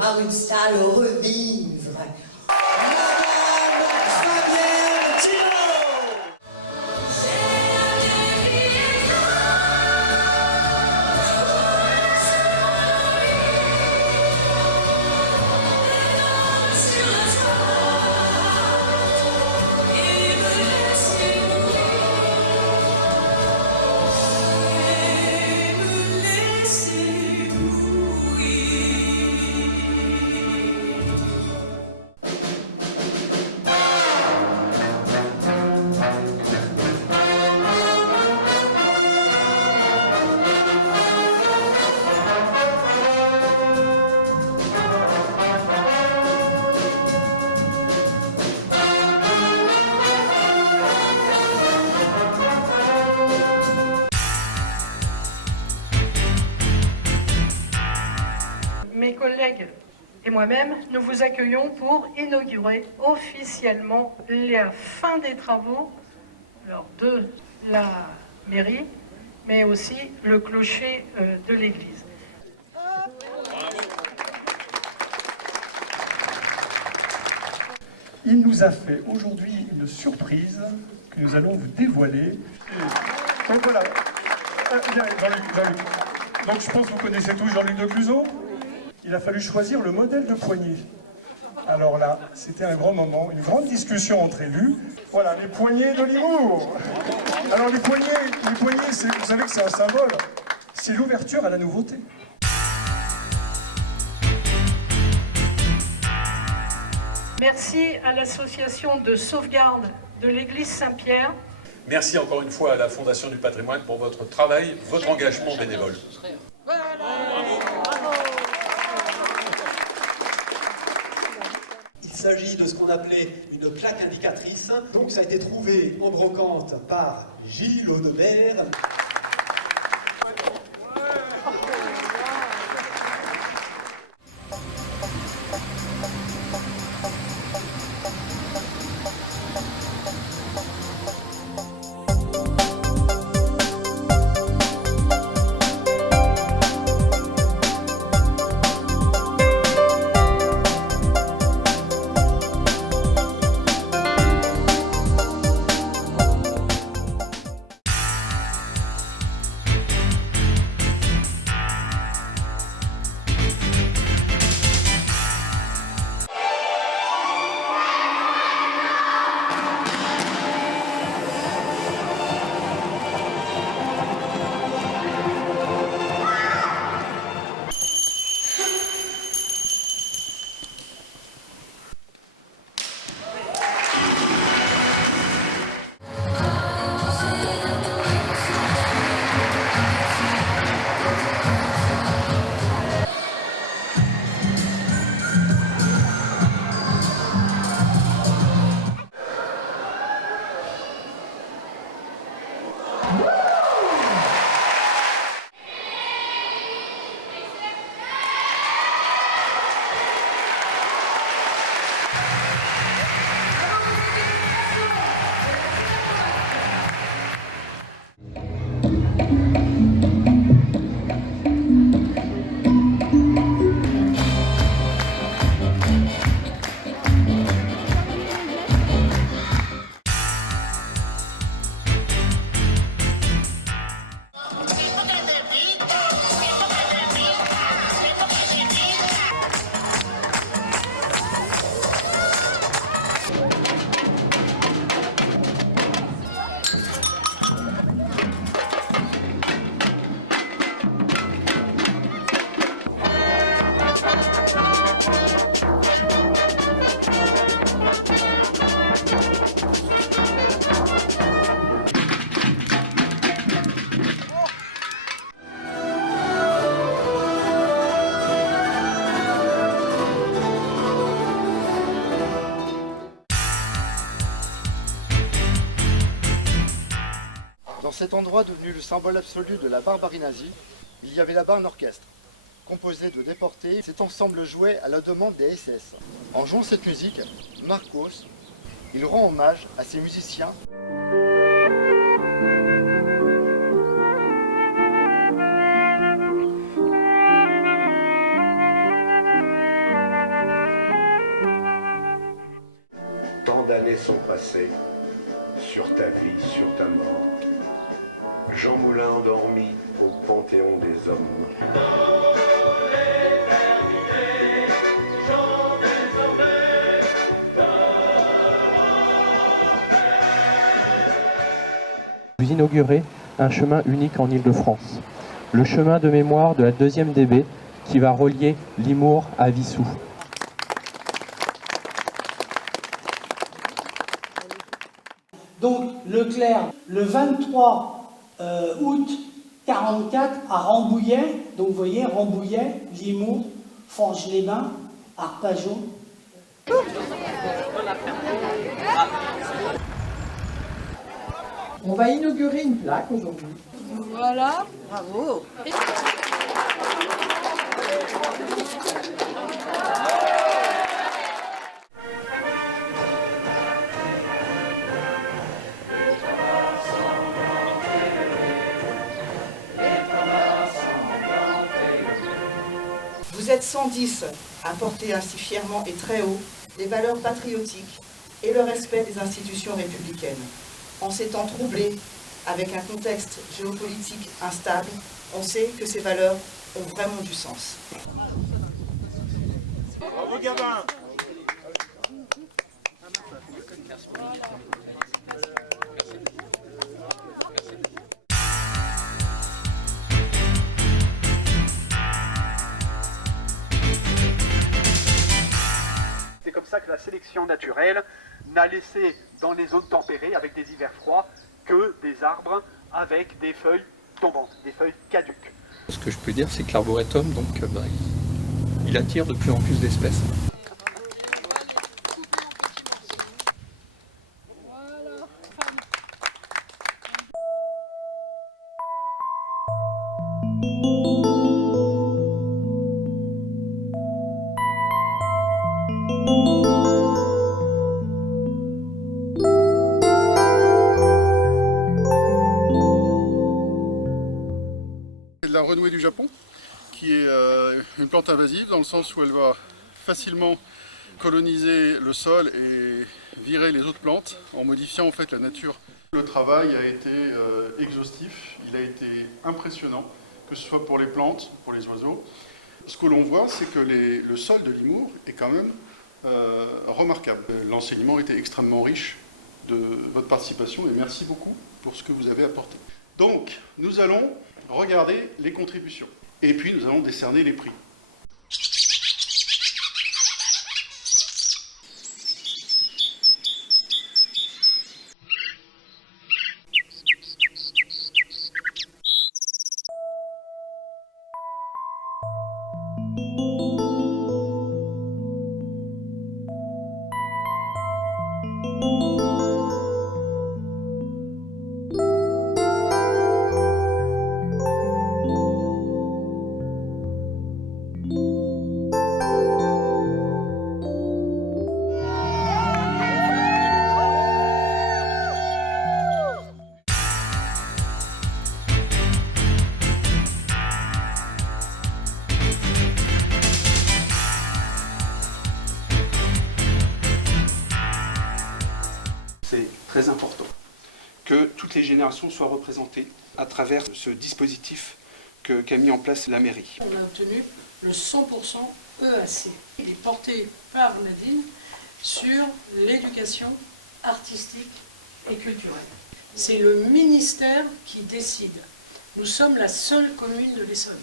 voir une salle revivre. Mes collègues et moi-même, nous vous accueillons pour inaugurer officiellement la fin des travaux de la mairie, mais aussi le clocher de l'église. Il nous a fait aujourd'hui une surprise que nous allons vous dévoiler. Donc voilà, Jean-Luc. Donc je pense que vous connaissez tous Jean-Luc de Cluzot. Il a fallu choisir le modèle de poignée. Alors là, c'était un grand moment, une grande discussion entre élus. Voilà, les poignées de Limours. Alors les poignées, vous savez que c'est un symbole. C'est l'ouverture à la nouveauté. Merci à l'association de sauvegarde de l'église Saint-Pierre. Merci encore une fois à la Fondation du Patrimoine pour votre travail, votre engagement bénévole. Il s'agit de ce qu'on appelait une plaque indicatrice. Donc ça a été trouvé en brocante par Gilles Audebert. Dans cet endroit devenu le symbole absolu de la barbarie nazie, il y avait là-bas un orchestre, composé de déportés. Cet ensemble jouait à la demande des SS. En jouant cette musique, Marcos, il rend hommage à ces musiciens. Tant d'années sont passées sur ta vie, sur ta mort. Jean Moulin endormi au panthéon des hommes. Vous inaugurez un chemin unique en Île-de-France, le chemin de mémoire de la 2e DB qui va relier Limours à Vissou. Donc Leclerc, le 23 août 44 à Rambouillet, donc vous voyez Rambouillet, Limours, Forges-les-Bains, Arpajon. On va inaugurer une plaque aujourd'hui. Voilà. Bravo. Vous êtes 110 à porter ainsi fièrement et très haut les valeurs patriotiques et le respect des institutions républicaines. En ces temps troublés, avec un contexte géopolitique instable, on sait que ces valeurs ont vraiment du sens. Bravo Gabin! C'est comme ça que la sélection naturelle n'a laissé dans les zones tempérées, avec des hivers froids, que des arbres avec des feuilles tombantes, des feuilles caduques. Ce que je peux dire, c'est que l'arboretum, donc, il attire de plus en plus d'espèces. La renouée du Japon, qui est une plante invasive dans le sens où elle va facilement coloniser le sol et virer les autres plantes en modifiant en fait la nature. Le travail a été exhaustif, il a été impressionnant, que ce soit pour les plantes, pour les oiseaux. Ce que l'on voit, c'est que le sol de Limours est quand même remarquable. L'enseignement était extrêmement riche de votre participation et merci beaucoup pour ce que vous avez apporté. Donc, nous allons regarder les contributions. Et puis, nous allons décerner les prix. C'est très important que toutes les générations soient représentées à travers ce dispositif qu'a mis en place la mairie. On a obtenu le 100% EAC. Il est porté par Nadine sur l'éducation artistique et culturelle. C'est le ministère qui décide. Nous sommes la seule commune de l'Essonne.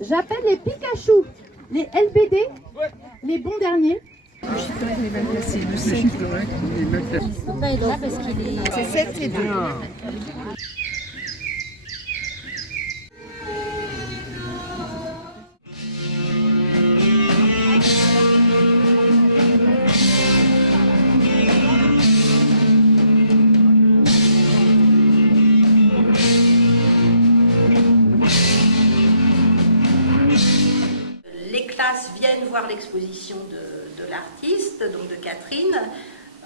J'appelle les Pikachu, les LBD, les bons derniers. Le 7 il ne faut pas être là parce qu'il est... C'est 7 et 2. voir l'exposition de l'artiste, donc de Catherine.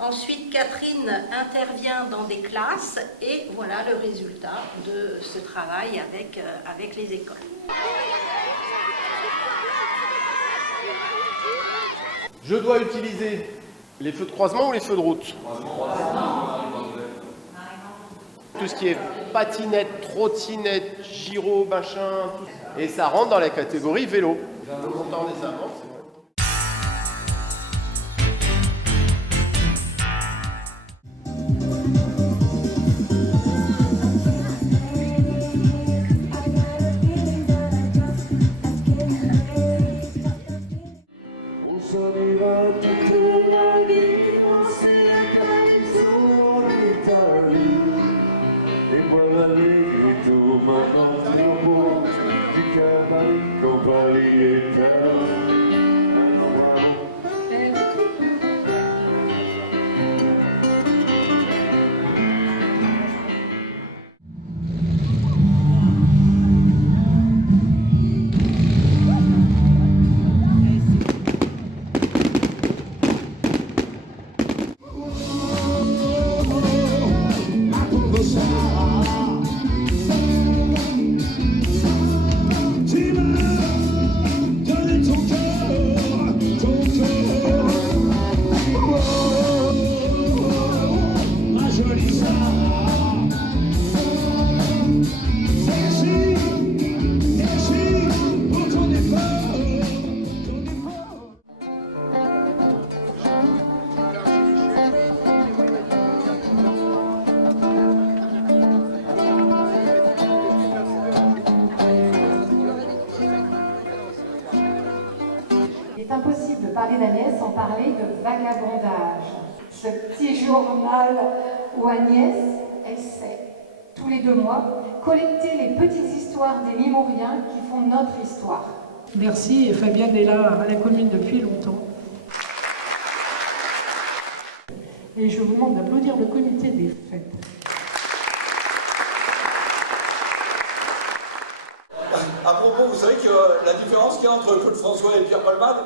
Ensuite, Catherine intervient dans des classes et voilà le résultat de ce travail avec les écoles. Je dois utiliser les feux de croisement ou les feux de route? Tout ce qui est patinette, trottinette, gyro, machin, tout. Et ça rentre dans la catégorie vélo. Longtemps des avances. Il est impossible de parler d'Agnès sans parler de vagabondage. Ce petit journal où Agnès, elle sait, tous les 2 mois, collecter les petites histoires des Limouriens qui font notre histoire. Merci, et Fabienne est là à la commune depuis longtemps. Et je vous demande d'applaudir le comité des fêtes. À propos, vous savez que la différence qu'il y a entre Claude François et Pierre Palmade,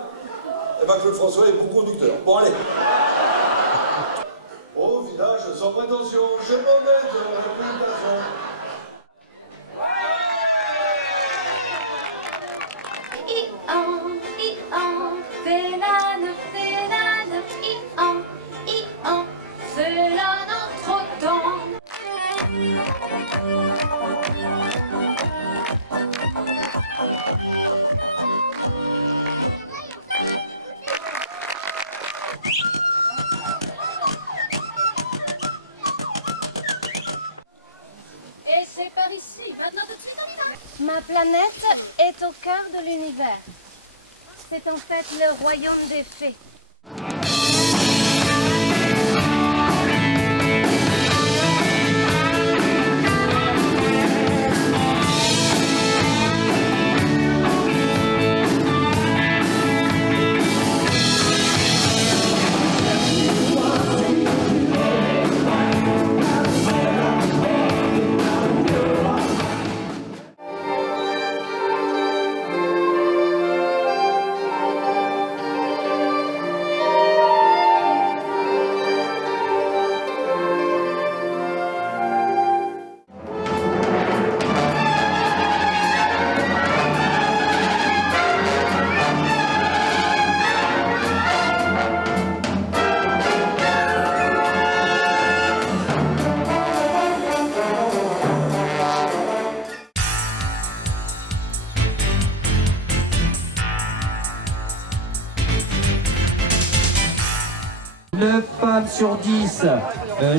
eh ben Claude François est beaucoup conducteur. Bon, allez. Au village, sans prétention, je m'en vais de réputation. Félane, Félane, cela notre temps. Et c'est par ici, maintenant tout de suite on y va. Ma planète est au cœur de l'univers. C'est en fait le royaume des fées. Femmes sur 10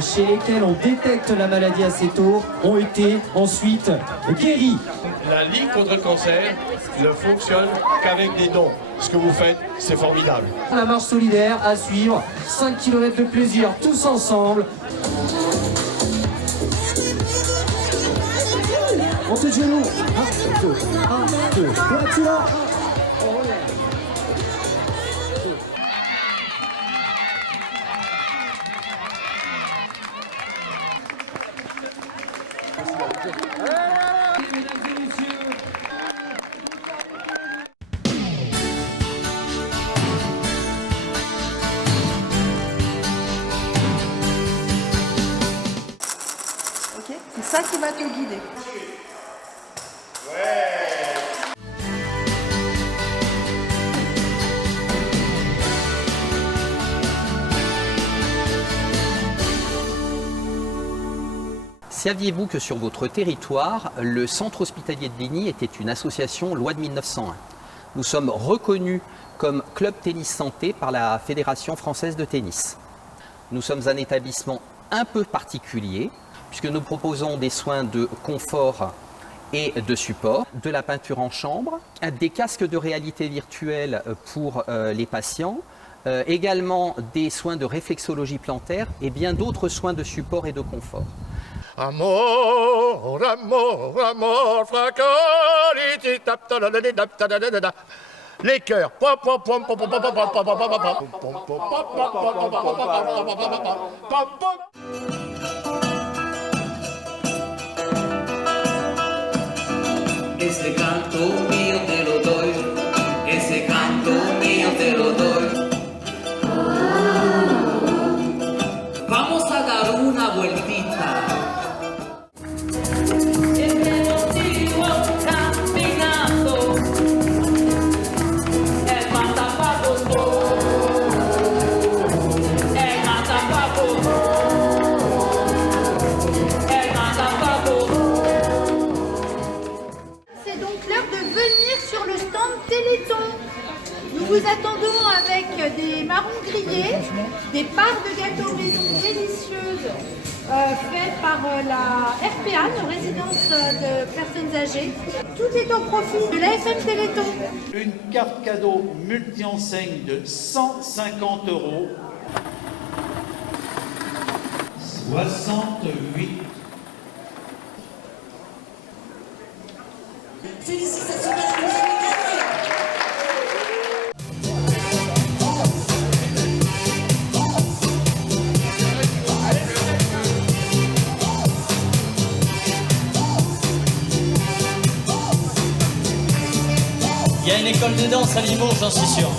chez lesquelles on détecte la maladie assez tôt ont été ensuite guéries. La Ligue contre le cancer ne fonctionne qu'avec des dons. Ce que vous faites, c'est formidable. La marche solidaire à suivre, 5 km de plaisir tous ensemble. On se genoux. 1, 2, 1, 2. Voilà, tu l'as. ça qui va te guider. Saviez-vous que sur votre territoire, le centre hospitalier de Ligny était une association loi de 1901 ? Nous sommes reconnus comme club tennis santé par la Fédération française de tennis. Nous sommes un établissement un peu particulier puisque nous proposons des soins de confort et de support, de la peinture en chambre, des casques de réalité virtuelle pour les patients, également des soins de réflexologie plantaire et bien d'autres soins de support et de confort. Amor, amor, amor, fracali, tap, ta, da, da, da, ta, da, da, da, da. Les cœurs. Ese canto mío te lo doy, ese canto mío te lo doy. Vamos a dar una vueltita. C'est donc l'heure de venir sur le stand Téléthon. Nous vous attendons avec des marrons grillés, des parts de gâteaux maison délicieuses faites par la RPA, nos résidences de personnes âgées. Tout est au profit de l'AFM Téléthon. Une carte cadeau multi-enseigne de 150 €. 68. Félicitations. Il y a une école de danse à Limours, j'en suis sûr.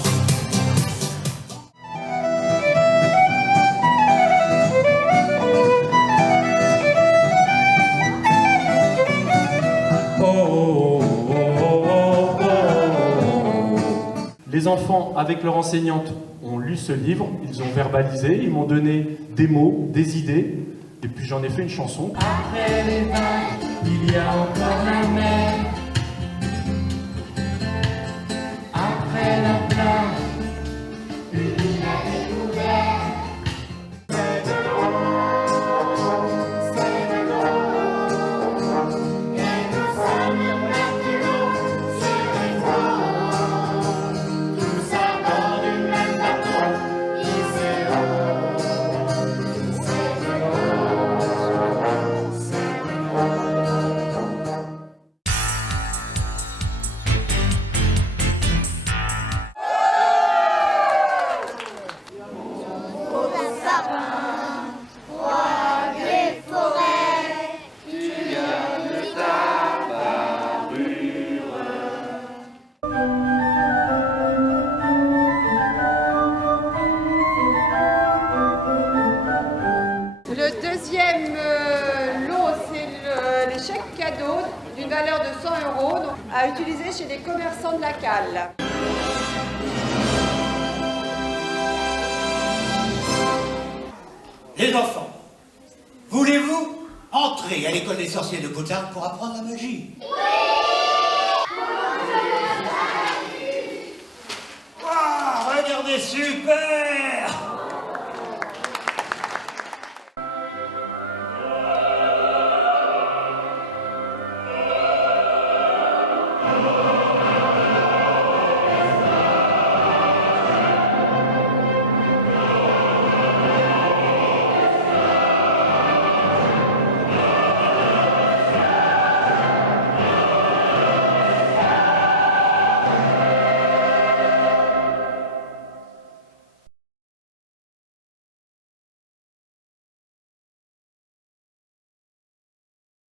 Les enfants, avec leur enseignante, ont lu ce livre, ils ont verbalisé, ils m'ont donné des mots, des idées, et puis j'en ai fait une chanson. Après les vagues, il y a encore la mer. Après la plage, une île à découvert. C'est de l'eau, et nous sommes maintenant sur les flots. Tous à bord du même bateau, il c'est l'eau. C'est de l'eau, c'est de l'eau. Le deuxième lot, c'est les chèques cadeaux d'une valeur de 100 € donc, à utiliser chez les commerçants de la cale. Les enfants, voulez-vous entrer à l'école des sorciers de Poudlard pour apprendre la magie? Oui!